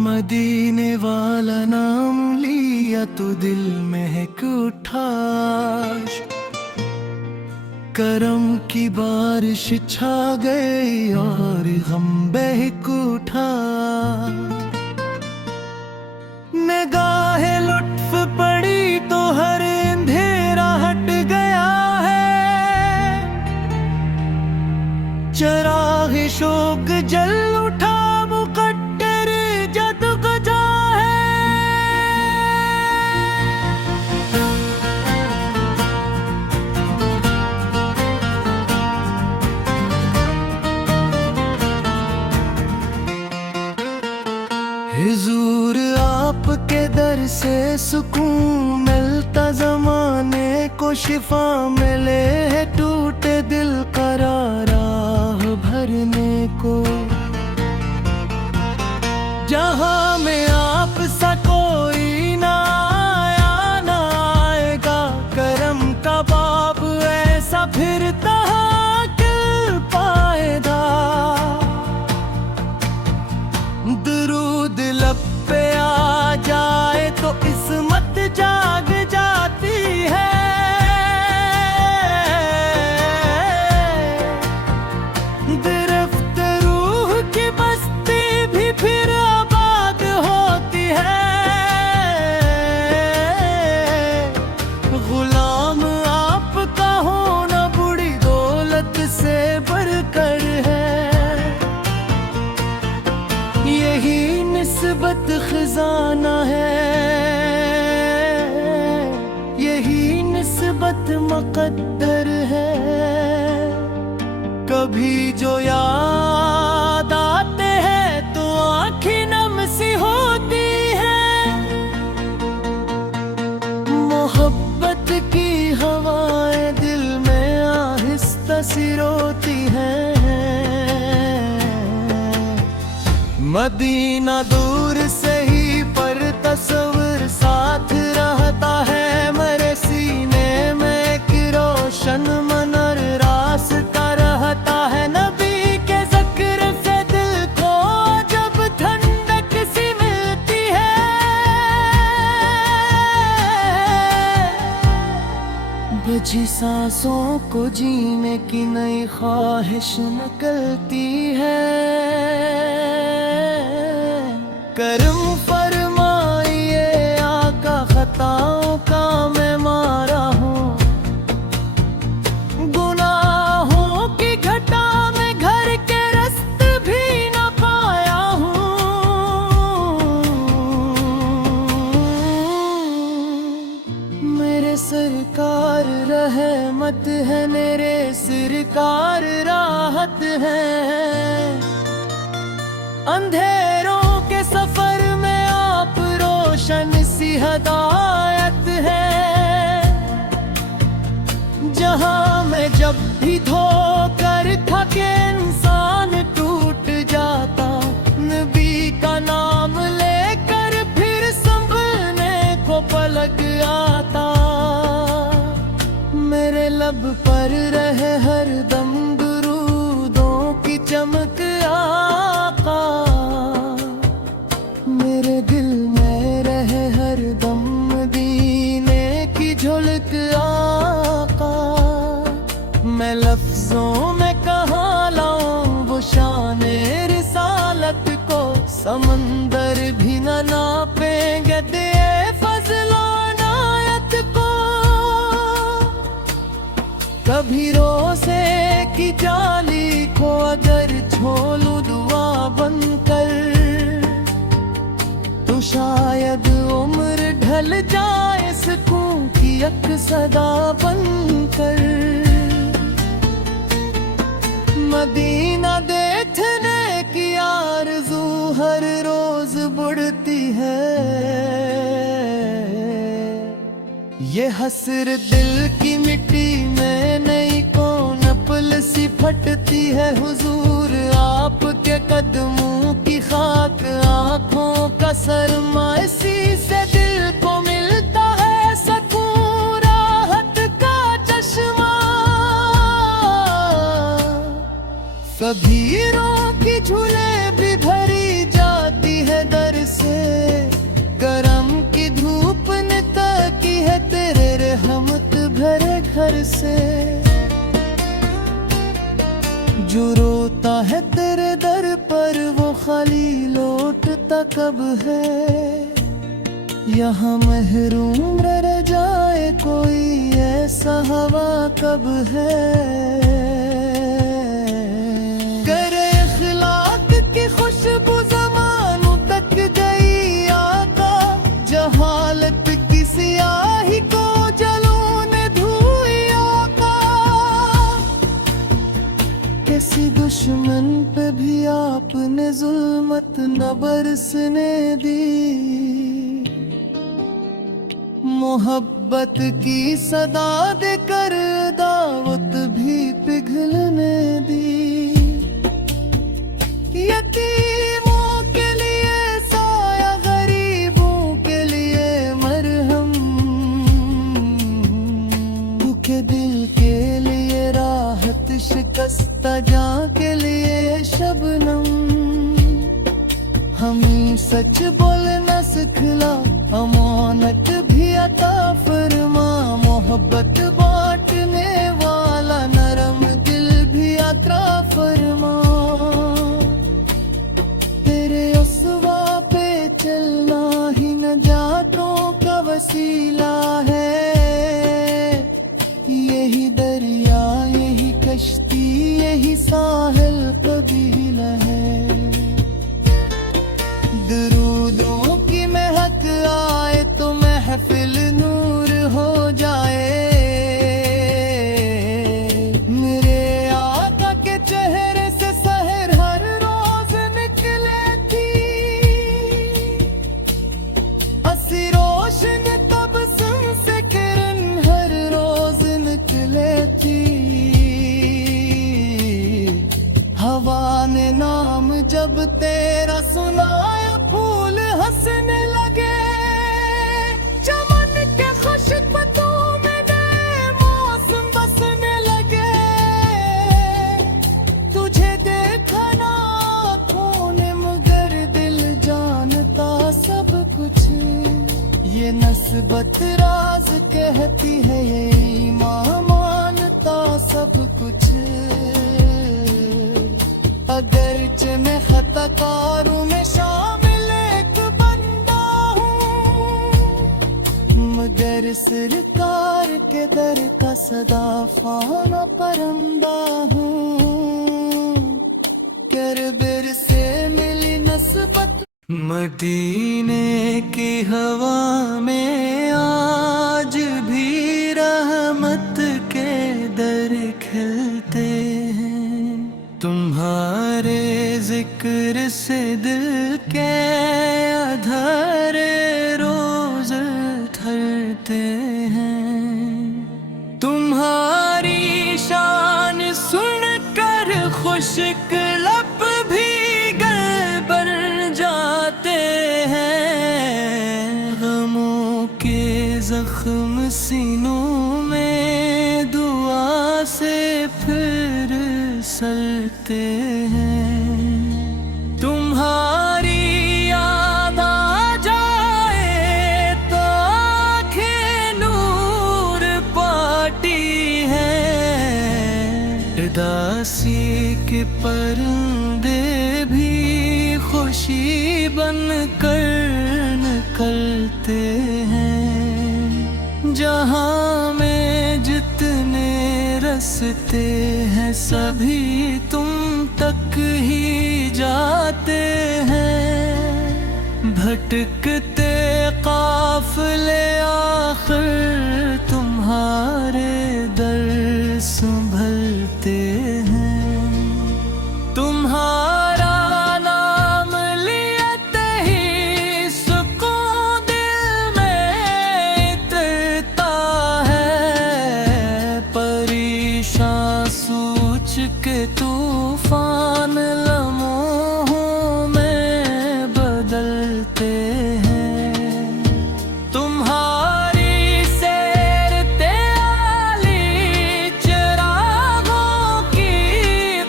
मदीने वाला नाम लिया तो दिल महक उठा। करम की बारिश छा गई और गम बहक उठा। निगाहे लुत्फ पड़ी तो हर अंधेरा हट गया है। चराग़ शौक़ जल उठा, मुक़द्दर जद गजा है। हुजूर आपके दर से सुकून मिलता, ज़माने को शिफा मिले है। टूटे दिल का राह भरने को, जहां में आप सा कोई ना आया ना आएगा। करम का बाब ऐसा फिर तहाकिल पाएगा। दरूद लब पे आ जाए तो इस्मत जाग जाती है। गिरफ्त रूह की बस्ती भी फिर आबाद होती है। गुलाम आपका होना बड़ी दौलत से बढ़कर है। यही निस्बत खजाना है, यही निस्बत मुक़द्दर है। कभी जो याद आते हैं तो आँखें नम सी होती है। मोहब्बत की हवाएं दिल में आहिस्ता सी रोती हैं। मदीना दूर से ही पर तस्वीर साथ रहता है। मेरे सीने में एक रोशन मनर रास्ता रहता है। नबी के ज़िक्र से दिल को जब ठंडक सी मिलती है। बची सांसों को जीने की नई ख्वाहिश निकलती है। करम फरमाइए आका, खताओं का मैं मारा हूँ। गुनाहों की घटा में घर के रास्ते भी न पाया हूँ। मेरे सरकार रहमत है, मेरे सरकार राहत है। अंधेरों के सफर में आप रोशन सी हदायत है। जहां मैं जब भी धोकर थके इंसान टूट जाता, नबी का नाम लेकर फिर संभलने को पलक आता। मेरे लब पर रहे हर दम दुरूदों की चमक आका। मेरे दिल में रहे हर दम मदीने की झलक आका। मैं लफ्जों में कहाँ लाऊं वो शाने रिसालत को। समंदर भी न नापेंगे दे फज़लो नायत को। कभी रोज़े की जाली को अगर छोलूं दुआ बनकर, तो शायद उम्र ढल जाए सुकून की एक सदा बनकर। मदीना देखने की आरज़ू हर रोज बढ़ती है। ये हसर दिल की मिट्टी में नई कौन पल सी फटती है। हुजूर आपके कदमों की खाक आँखों का सरमा, इसी से दिल को मिलता है सकून राहत का चश्मा। कभी रो की झूले भी भरी जाती है दर खाली लौटता कब है। यहाँ महरूम रह जाए कोई ऐसा हवा कब है। करे अखलाक की खुशबू ज़मानों तक गई आका, जहालत की सियाही को जलूने धुई आका। किसी दुश्मन पे भी आपने जुल्मत न बरसने दी, मोहब्बत की सदा देकर दावत भी पिघलने दी। यतीमों के लिए साया, गरीबों के लिए मरहम, भूखे दिल के लिए राहत, शिकस्ता जां के लिए शबनम। हमें सच बोलना सिखला, अमानत भी अता फरमा। मोहब्बत बांटने वाला नरम दिल भी अता फरमा। तेरे उसवा पे चलना ही नजातों का वसीला है। यही दरिया, यही कश्ती, यही साहिल कबीला है। दरूदों की महक आए तो महफिल नूर हो जाए। मेरे आका के चेहरे से सहर हर रोज निकले थी। हंसी रोशन तब से किरण हर रोज निकले थी। हवा ने नाम जब तेरा सुनाया, फूल हंसने लगे। चमन के खुशबू में नए मौसम बसने लगे। तुझे देखा ना आँखों ने मगर दिल जानता सब कुछ। ये नस्बत राज कहती है, ये ईमान मानता सब कुछ। अगरचे मैं खताकारों में शामिल एक बंदा हूँ, मगर सरकार के दर का सदा फाना परंदा हूँ। करबिर से मिली नस्बत, मदीने की हवा में आज भी रहमत के दर खिलते हैं। तुम्हारे जिक्र से दिल के अधरे रोज ठहरते हैं। तुम्हारी शान सुनकर खुश्क लब भी गल बन जाते हैं। गमों के जख्म सीनों में दुआ से फिर सलते हैं। तुम्हारी याद आ जाए तो आँखें नूर पाती हैं। उदासी के परिंदे भी खुशी बन कर निकलते हैं। जहाँ में जितने रस्ते हैं सभी तुम तक ही जाते हैं। भटकते काफिले आखिर तुम्हारे दर संभलते हैं। तुम्हारा नाम लियते ही सुकून दिल में उतरता है। परेशान सोच के तूफान लम्हों में बदलते हैं। तुम्हारी सैर त्याली चिरागों की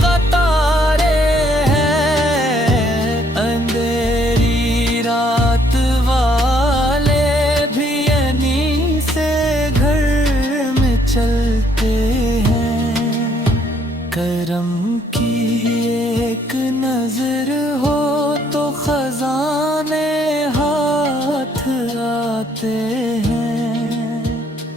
कतारें हैं। अंधेरी रात वाले भी यहीं से घर में चलते हैं। करम की एक नजर हो से हैं।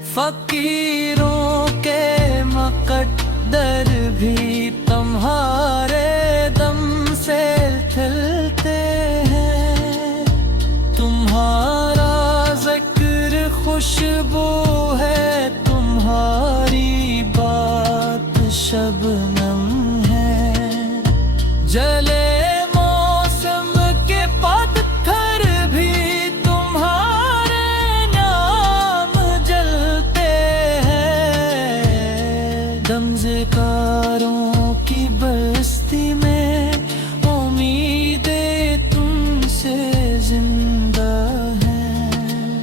फकीरों के मुकद्दर भी तुम्हारे दम से खिलते हैं। तुम्हारा जिक्र खुशबू है, तुम्हारी बात शबनम है। जले मौसम के पत्थर भी तुम्हारे नाम जलते हैं। दमज़कारों की बस्ती में उम्मीदें तुमसे जिंदा हैं।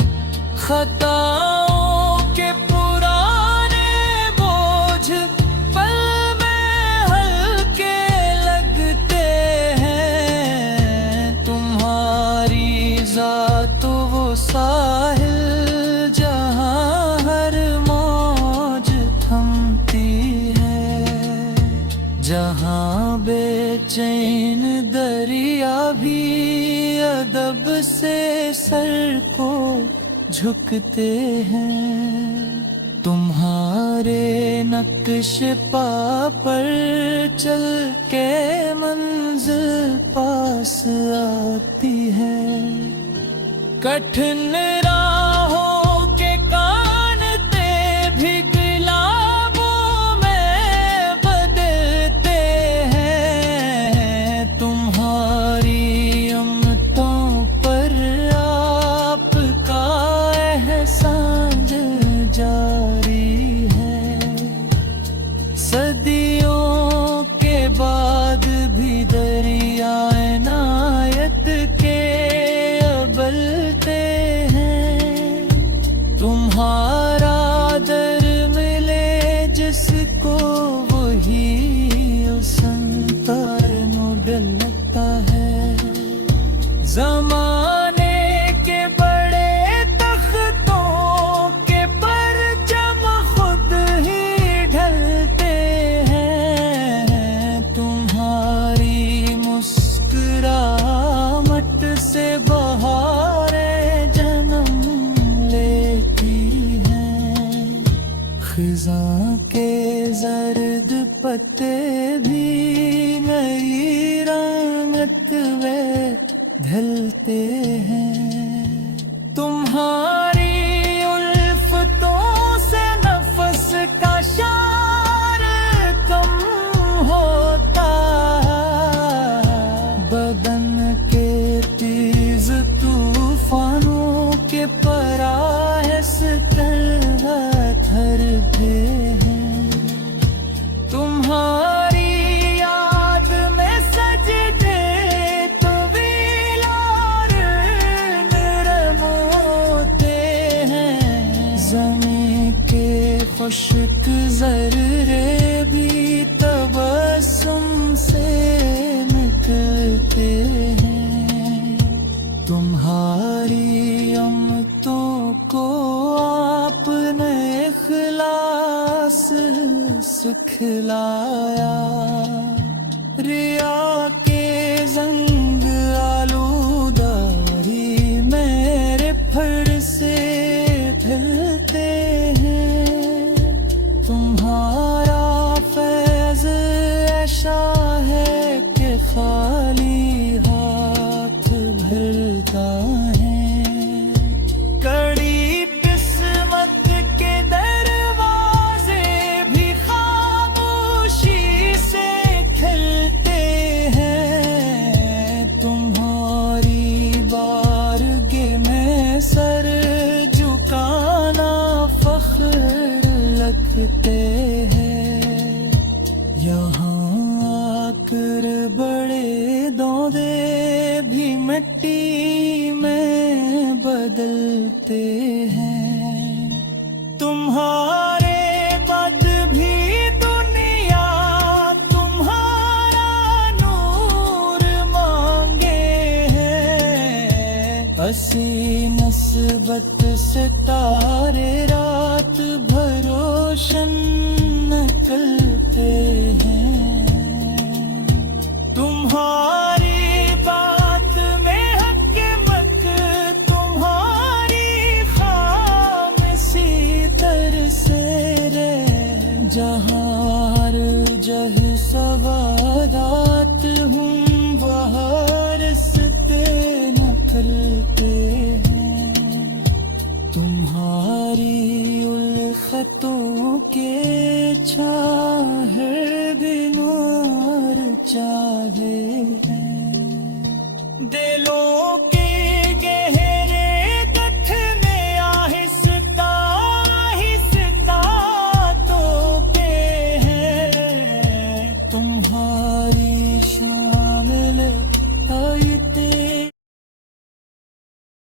खताओं के पुराने बोझ पल में हल्के लगते हैं। तुम्हारी ज़ात वो साहिल जहाँ हर मौज थमती है। जहाँ बेचैन दरिया भी अदब से सर को झुकते हैं। तुम्हारे नक्श पा पर चल के मंजिल पास आती है। कठिन राहों के कांटे भी गुलाबों में बदलते हैं। तुम्हारी अमतों पर आपका एहसान जारी है। सदियों के बाद भी दरियाए नायत के अबलते हैं। तुम्हारा दर मिले जिसको वही उस संतार नु मिलता है। ज़माने के बड़े तख्तों के परचम खुद ही ढलते हैं। तुम्हारी मुस्कुराहट से बहारें जन्म लेती हैं। खिज़ां के जर्द पत्ते भी नई रंगत में ढलते हैं। तुम्हारी उल्फतों से नफ्स का शार कम होता। बदन के तेज तूफानों के पराहस थरथरते हैं। तुम्हारी याद में सजदे तवील और नरम होते हैं। ज़मीं के खुश्क ज़र्रे भी तबस्सुम से निकलते हैं। तुम्हारी अमतों को आपने इखलास सिखलाया। रिया के जंग आलूदारी मेरे फर से ढलते हैं। तुम्हारा फैज़ ऐसा है कि खाली हाथ भरता है। कड़ी किस्मत के दरवाजे भी खामोशी से खिलते हैं। तुम्हारी बारगे में सर झुकाना फख्र लगते हैं। यहाँ आकर बड़े दौदे भी मिट्टी में बदलते हैं। तुम्हारे बाद भी दुनिया तुम्हारा नूर मांगे है। असी नस्बत सितारे रात भर रोशन निकलते हैं। तुम्हारी बात में हकीमत तुम्हारी के छा